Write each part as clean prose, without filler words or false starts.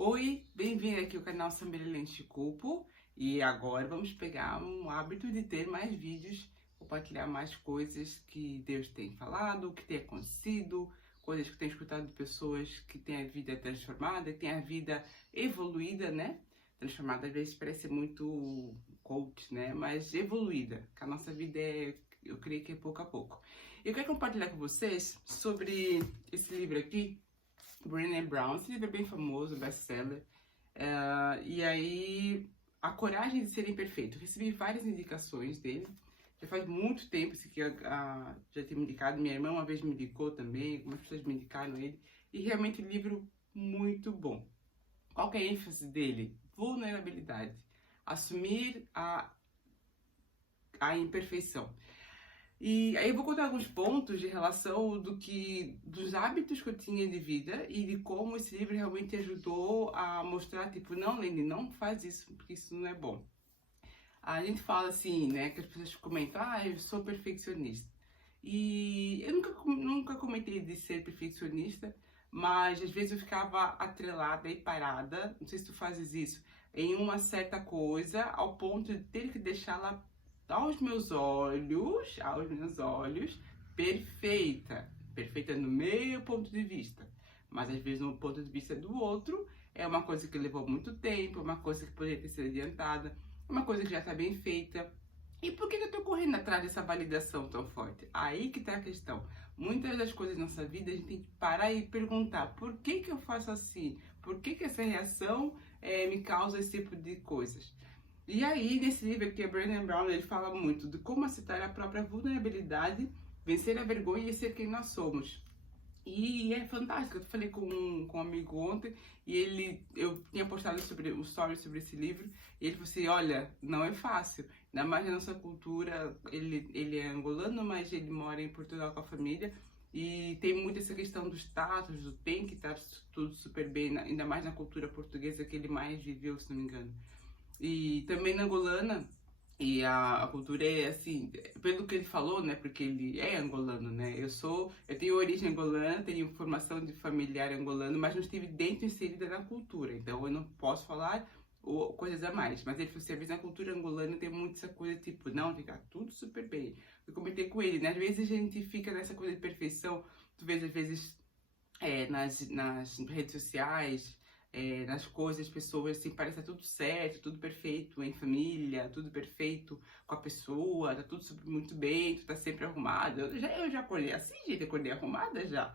Oi, bem-vindo aqui ao canal Samira Lente Cupo e agora vamos pegar um hábito de ter mais vídeos, compartilhar mais coisas que Deus tem falado, que tem acontecido, coisas que tem escutado de pessoas que têm a vida transformada, que têm a vida evoluída, né? Transformada às vezes parece muito coach, né? Mas evoluída, que a nossa vida eu creio que é pouco a pouco. Eu quero compartilhar com vocês sobre esse livro aqui, Brené Brown. Esse livro é bem famoso, best-seller. E aí, A Coragem de Ser Imperfeito. Recebi várias indicações dele. Já faz muito tempo que já tinha me indicado. Minha irmã uma vez me indicou também, algumas pessoas me indicaram ele. E realmente livro muito bom. Qual que é a ênfase dele? Vulnerabilidade. Assumir a imperfeição. E aí eu vou contar alguns pontos de relação dos hábitos que eu tinha de vida e de como esse livro realmente ajudou a mostrar, tipo, não, Lene, não faz isso, porque isso não é bom. A gente fala assim, né, que as pessoas comentam, eu sou perfeccionista. E eu nunca comentei de ser perfeccionista, mas às vezes eu ficava atrelada e parada, não sei se tu fazes isso, em uma certa coisa, ao ponto de ter que deixá-la aos meus olhos, perfeita. Perfeita no meu ponto de vista. Mas às vezes no ponto de vista do outro, é uma coisa que levou muito tempo, uma coisa que poderia ter sido adiantada, uma coisa que já está bem feita. E por que eu tô correndo atrás dessa validação tão forte? Aí que tá a questão. Muitas das coisas na nossa vida a gente tem que parar e perguntar: por que eu faço assim? Por que essa reação me causa esse tipo de coisas? E aí, nesse livro aqui, a Brené Brown, ele fala muito de como aceitar a própria vulnerabilidade, vencer a vergonha e ser quem nós somos. E é fantástico. Eu falei com um amigo ontem e eu tinha postado um story sobre esse livro e ele falou assim: olha, não é fácil, ainda mais na nossa cultura. Ele é angolano, mas ele mora em Portugal com a família e tem muito essa questão do status, do tem que estar tudo super bem, ainda mais na cultura portuguesa que ele mais viveu, se não me engano. E também na angolana, e a cultura é assim, pelo que ele falou, né? Porque ele é angolano, né? Eu tenho origem angolana, tenho formação de familiar angolano, mas não estive dentro inserida na cultura, então eu não posso falar coisas a mais. Mas ele falou assim, às vezes na cultura angolana tem muito essa coisa tipo, não, fica tudo super bem. Eu comentei com ele, né? Às vezes a gente fica nessa coisa de perfeição, tu vês às vezes nas redes sociais, nas coisas, as pessoas, assim, parece que tá tudo certo, tudo perfeito em família, tudo perfeito com a pessoa, tá tudo super, muito bem, tu tá sempre arrumada. Eu já acordei assim, gente, acordei arrumada já.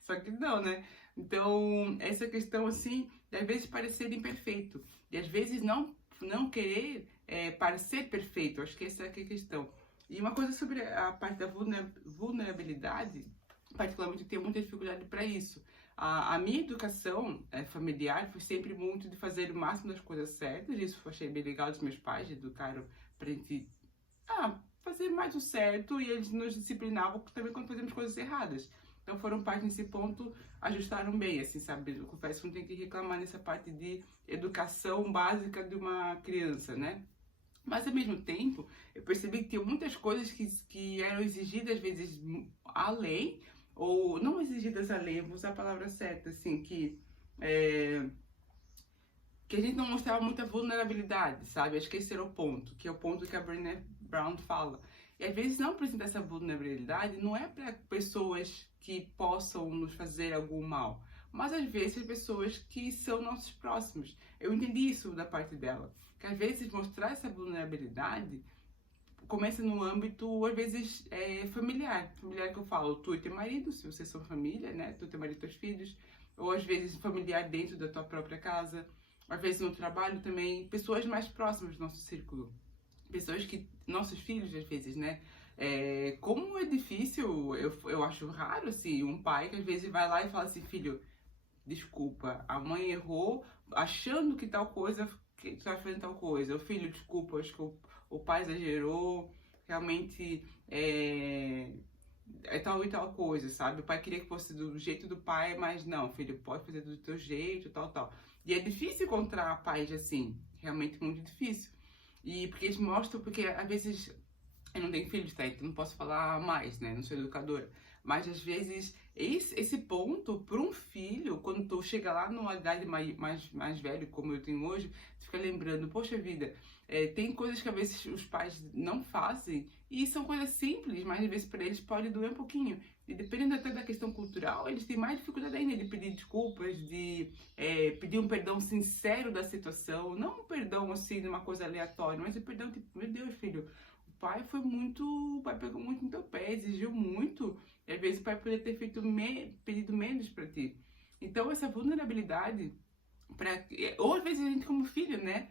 Só que não, né? Então, essa questão, assim, de às vezes parecer imperfeito, e às vezes não querer parecer perfeito, acho que essa é a questão. E uma coisa sobre a parte da vulnerabilidade, particularmente eu tenho muita dificuldade para isso. A minha educação familiar foi sempre muito de fazer o máximo das coisas certas, isso eu achei bem legal dos meus pais, educaram pra gente fazer mais o certo e eles nos disciplinavam também quando fazíamos coisas erradas. Então foram pais nesse ponto, ajustaram bem, assim, sabe? Eu confesso que não tem que reclamar nessa parte de educação básica de uma criança, né? Mas ao mesmo tempo, eu percebi que tinha muitas coisas que eram exigidas às vezes além, ou não exigidas além, eu vou usar a palavra certa, assim, que a gente não mostrava muita vulnerabilidade, sabe? Acho que esse era o ponto, que é o ponto que a Brené Brown fala. E às vezes não apresentar essa vulnerabilidade não é para pessoas que possam nos fazer algum mal, mas às vezes pessoas que são nossos próximos. Eu entendi isso da parte dela, que às vezes mostrar essa vulnerabilidade começa no âmbito, às vezes, familiar. Familiar que eu falo, tu e teu marido, se vocês são família, né? Tu, teu marido e teus filhos. Ou às vezes familiar dentro da tua própria casa. Às vezes no trabalho também. Pessoas mais próximas do nosso círculo. Pessoas que, nossos filhos às vezes, né? Como é difícil, eu acho raro, assim, um pai que às vezes vai lá e fala assim, filho, desculpa, a mãe errou achando que tal coisa, que tu vai fazer tal coisa. O filho, desculpa, acho que o pai exagerou, realmente é tal e tal coisa, sabe? O pai queria que fosse do jeito do pai, mas não, filho, pode fazer do teu jeito, tal, tal. E é difícil encontrar pais assim, realmente muito difícil. E porque eles mostram, porque às vezes eu não tenho filhos, tá? Então não posso falar mais, né? Não sou educadora. Mas às vezes esse ponto para um filho, quando tu chega lá no idade mais velho, como eu tenho hoje, tu fica lembrando, poxa vida, tem coisas que às vezes os pais não fazem, e são coisas simples, mas às vezes para eles pode doer um pouquinho. E dependendo até da questão cultural, eles têm mais dificuldade ainda de pedir desculpas, de pedir um perdão sincero da situação, não um perdão assim de uma coisa aleatória, mas um perdão tipo, meu Deus, filho, o pai pegou muito no teu pé, exigiu muito, e às vezes o pai poderia ter pedido menos para ti. Então essa vulnerabilidade, ou às vezes a gente como filho, né?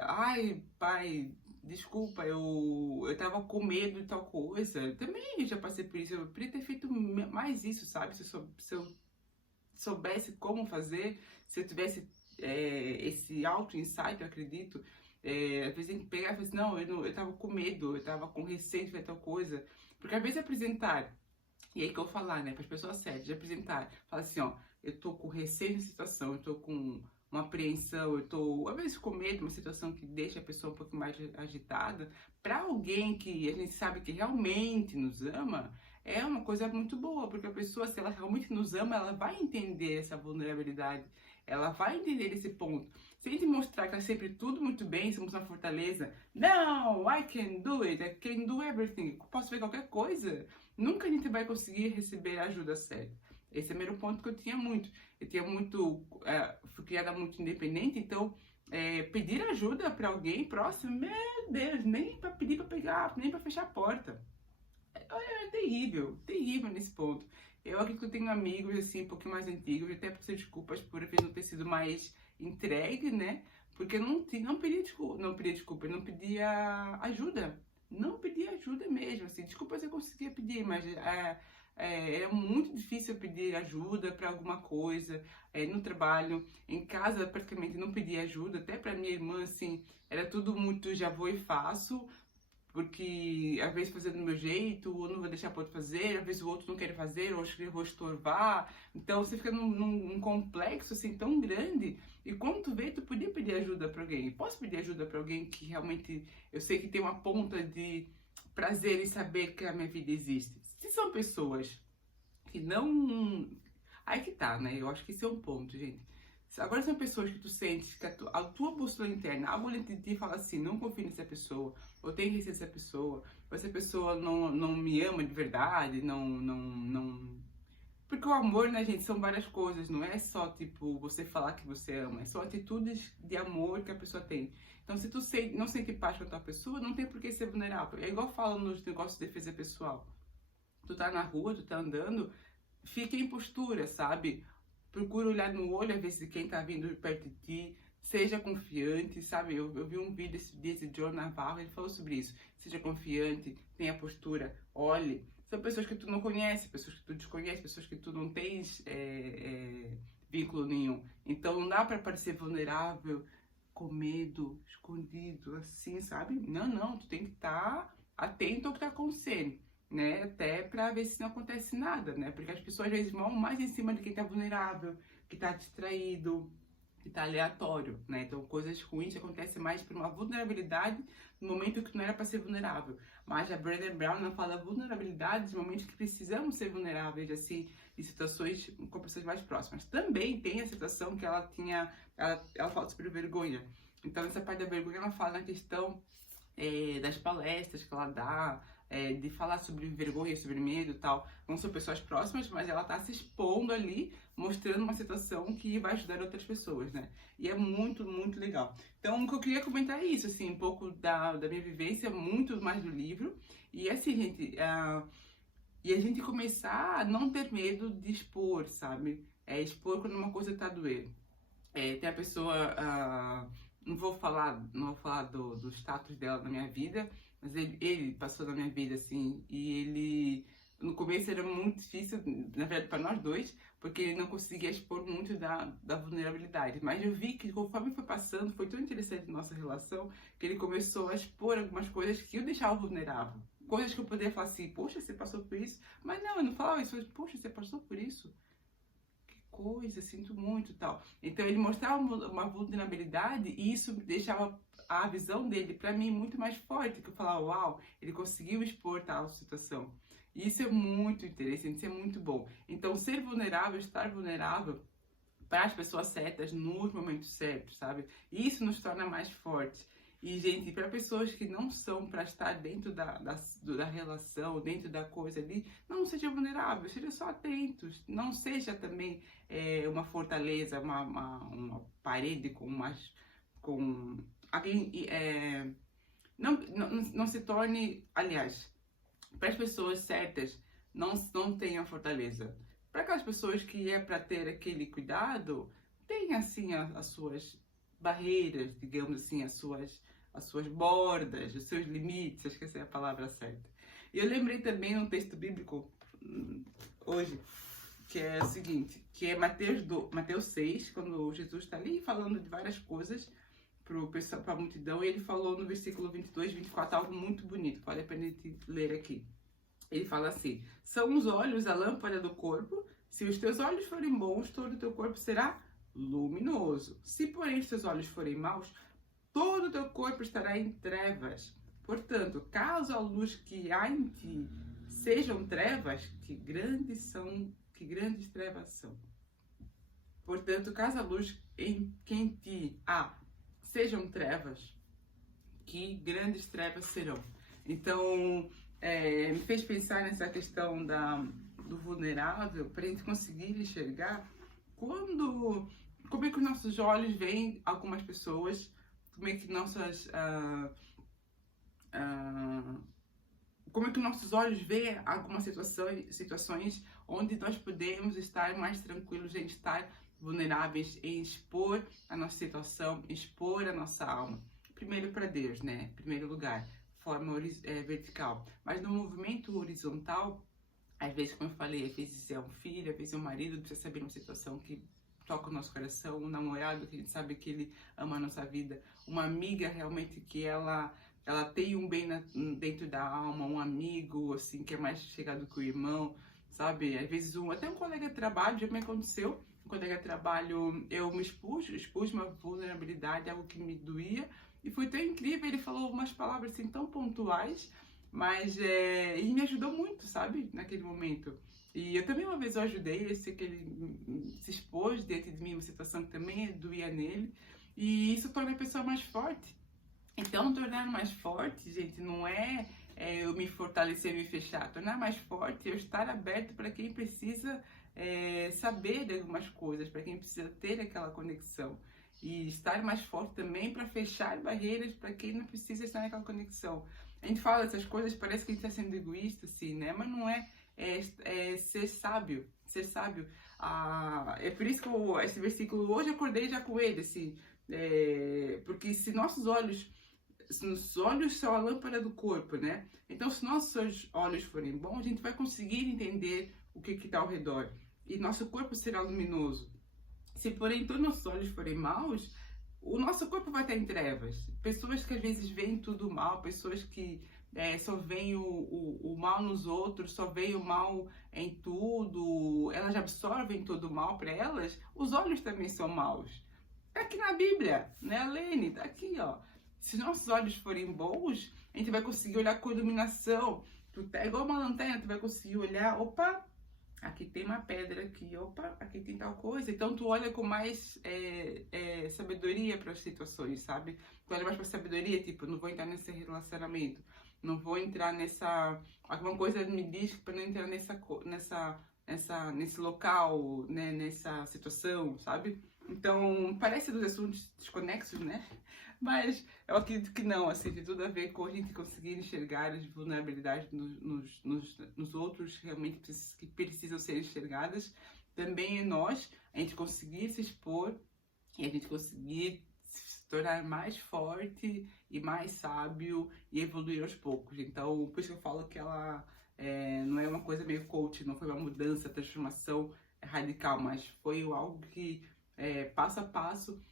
Ai, pai, desculpa, eu tava com medo de tal coisa. Também já passei por isso, eu poderia ter feito mais isso, sabe? Se eu soubesse como fazer, se eu tivesse esse auto-insight, eu acredito, às vezes a gente pega e fala assim, não, eu tava com medo, eu tava com receio de fazer tal coisa. Porque às vezes apresentar, e aí que eu vou falar, né, para as pessoas sérias, de apresentar, fala assim, ó, eu tô com receio de situação, eu tô com uma apreensão, eu tô, às vezes, com medo, uma situação que deixa a pessoa um pouco mais agitada, para alguém que a gente sabe que realmente nos ama, é uma coisa muito boa, porque a pessoa, se ela realmente nos ama, ela vai entender essa vulnerabilidade, ela vai entender esse ponto. Se a gente mostrar que é sempre tudo muito bem, somos uma fortaleza, não, I can do it, I can do everything, posso ver qualquer coisa, nunca a gente vai conseguir receber a ajuda certa. Esse é o primeiro ponto que eu tinha muito. Eu tinha muito, fui criada muito independente, então pedir ajuda para alguém próximo, meu Deus, nem para pedir para pegar, nem para fechar a porta. É terrível, terrível nesse ponto. Eu aqui que eu tenho amigos assim, um pouquinho mais antigos, até peço desculpas por às vezes não ter sido mais entregue, né? Porque eu não pedia desculpa, eu não pedia ajuda. Não pedia ajuda mesmo, assim, desculpas eu conseguia pedir, mas era muito difícil eu pedir ajuda para alguma coisa, no trabalho, em casa praticamente não pedia ajuda, até para minha irmã, assim, era tudo muito já vou e faço, porque às vezes fazendo do meu jeito, ou não vou deixar para outro fazer, às vezes o outro não quer fazer, ou acho que eu vou estorvar, então você fica num complexo assim tão grande, e quando tu vê, tu podia pedir ajuda para alguém. Posso pedir ajuda para alguém que realmente eu sei que tem uma ponta de prazer em saber que a minha vida existe. Se são pessoas que não... Aí que tá, né? Eu acho que esse é um ponto, gente. Agora são pessoas que tu sentes que a tua bússola interna, algo dentro de ti fala assim, não confio nessa pessoa, ou tenho receio dessa pessoa, ou essa pessoa não me ama de verdade, não... Porque o amor, né, gente, são várias coisas, não é só, tipo, você falar que você ama, são atitudes de amor que a pessoa tem. Então, se tu não sente paz com a tua pessoa, não tem por que ser vulnerável. É igual falam nos negócios de defesa pessoal. Tu tá na rua, tu tá andando, fica em postura, sabe? Procura olhar no olho, às vezes, de quem tá vindo perto de ti, seja confiante, sabe? Eu vi um vídeo esse dia de John Navarro, ele falou sobre isso. Seja confiante, tenha postura, olhe. São pessoas que tu não conhece, pessoas que tu desconhece, pessoas que tu não tens vínculo nenhum. Então não dá para parecer vulnerável, com medo, escondido, assim, sabe? Não, tu tem que estar atento ao que tá acontecendo, né? Até para ver se não acontece nada, né? Porque as pessoas às vezes vão mais em cima de quem tá vulnerável, que tá distraído, que tá aleatório, né? Então coisas ruins acontecem mais por uma vulnerabilidade no momento que não era para ser vulnerável. Mas a Brené Brown não fala vulnerabilidade nos momentos que precisamos ser vulneráveis, assim, em situações com pessoas mais próximas. Também tem a situação que ela tinha, ela fala sobre vergonha. Então nessa parte da vergonha ela fala na questão das palestras que ela dá, de falar sobre vergonha, sobre medo e tal. Não são pessoas próximas, mas ela tá se expondo ali, mostrando uma situação que vai ajudar outras pessoas, né? E é muito, muito legal. Então, o que eu queria comentar é isso, assim, um pouco da minha vivência, muito mais do livro. E assim, gente, e a gente começar a não ter medo de expor, sabe? Expor quando uma coisa tá doendo. Tem a pessoa... não vou falar do status dela na minha vida, mas ele passou na minha vida, assim, e ele, no começo era muito difícil, na verdade para nós dois, porque ele não conseguia expor muito da vulnerabilidade, mas eu vi que conforme foi passando, foi tão interessante a nossa relação, que ele começou a expor algumas coisas que eu deixava vulnerável, coisas que eu poderia falar assim, poxa, você passou por isso, mas não, eu não falava isso, poxa, você passou por isso, coisa, sinto muito e tal. Então ele mostrava uma vulnerabilidade e isso deixava a visão dele para mim muito mais forte, que eu falava, uau, ele conseguiu expor tal situação. E isso é muito interessante, isso é muito bom. Então ser vulnerável, estar vulnerável, para as pessoas certas nos momentos certos, sabe? E isso nos torna mais fortes. E, gente, para pessoas que não são para estar dentro da relação, dentro da coisa ali, não seja vulnerável, seja só atentos. Não seja também uma fortaleza, uma parede com alguém. Não se torne, aliás, para as pessoas certas, não tenha fortaleza. Para aquelas pessoas que é para ter aquele cuidado, tenha assim as suas barreiras, digamos assim, as suas bordas, os seus limites, acho que essa é a palavra certa. E eu lembrei também um texto bíblico hoje, que é o seguinte, que é Mateus 6, quando Jesus está ali falando de várias coisas para a multidão, e ele falou no versículo 22, 24, algo muito bonito, vale a pena ler aqui. Ele fala assim: são os olhos a lâmpada do corpo. Se os teus olhos forem bons, todo o teu corpo será luminoso. Se, porém, os teus olhos forem maus, todo o teu corpo estará em trevas. Portanto, caso a luz que há em ti sejam trevas, que grandes trevas são. Portanto, caso a luz que em ti há sejam trevas, que grandes trevas serão. Então, me fez pensar nessa questão do vulnerável, para a gente conseguir enxergar como é que os nossos olhos veem algumas pessoas, como é que como é que nossos olhos veem algumas situações onde nós podemos estar mais tranquilos em estar vulneráveis, em expor a nossa situação, expor a nossa alma. Primeiro para Deus, né? Em primeiro lugar, forma vertical. Mas no movimento horizontal, às vezes, como eu falei, às vezes é um filho, às vezes é um marido, precisa saber uma situação que toca o nosso coração, um namorado que a gente sabe que ele ama a nossa vida, uma amiga realmente que ela tem um bem dentro da alma, um amigo, assim, que é mais chegado que o irmão, sabe? Às vezes, até um colega de trabalho, já me aconteceu, um colega de trabalho, eu me expus uma vulnerabilidade, algo que me doía, e foi tão incrível, ele falou umas palavras assim tão pontuais, mas ele me ajudou muito, sabe? Naquele momento. E eu também uma vez eu ajudei, eu sei que ele se expôs diante de mim, uma situação que também doía nele, e isso torna a pessoa mais forte. Então, tornar mais forte, gente, não é eu me fortalecer, me fechar. Tornar mais forte é eu estar aberto para quem precisa saber de algumas coisas, para quem precisa ter aquela conexão. E estar mais forte também para fechar barreiras para quem não precisa estar naquela conexão. A gente fala essas coisas, parece que a gente está sendo egoísta, assim, né? Mas não é. É ser sábio. Ser sábio. É por isso que esse versículo, hoje eu acordei já com ele, assim. Porque se nossos olhos são a lâmpada do corpo, né? Então, se nossos olhos forem bons, a gente vai conseguir entender o que está ao redor. E nosso corpo será luminoso. Se, porém, todos os nossos olhos forem maus, o nosso corpo vai estar em trevas. Pessoas que às vezes veem tudo mal, pessoas que só veem o mal nos outros, só veem o mal em tudo, elas absorvem todo o mal para elas, os olhos também são maus. Tá aqui na Bíblia, né, Lene? Tá aqui, ó. Se nossos olhos forem bons, a gente vai conseguir olhar com iluminação. É igual uma lanterna, tu vai conseguir olhar, opa, aqui tem uma pedra aqui, opa, aqui tem tal coisa. Então tu olha com mais sabedoria para as situações, sabe? Tu olha mais para sabedoria, tipo, não vou entrar nesse relacionamento, não vou entrar nessa... Alguma coisa me diz para não entrar nesse local, né, nessa situação, sabe? Então, parece dos assuntos desconexos, né? Mas eu acredito que não, assim, tem tudo a ver com a gente conseguir enxergar as vulnerabilidades nos outros realmente que precisam ser enxergadas. Também em nós, a gente conseguir se expor e a gente conseguir se tornar mais forte e mais sábio e evoluir aos poucos. Então, por isso que eu falo que ela não é uma coisa meio coach, não foi uma mudança, transformação radical, mas foi algo que passo a passo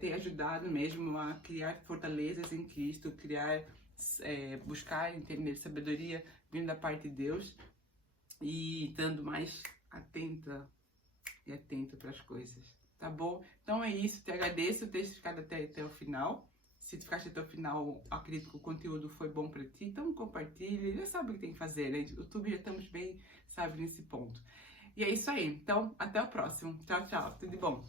tem ajudado mesmo a criar fortalezas em Cristo, buscar entender sabedoria vindo da parte de Deus e estando mais atenta e atento para as coisas, tá bom? Então é isso, te agradeço por ter ficado até o final. Se tu ficaste até o final, acredito que o conteúdo foi bom para ti, então compartilhe, já sabe o que tem que fazer, né? No YouTube já estamos bem, sabe, nesse ponto. E é isso aí, então até o próximo. Tchau, tchau, tudo de bom.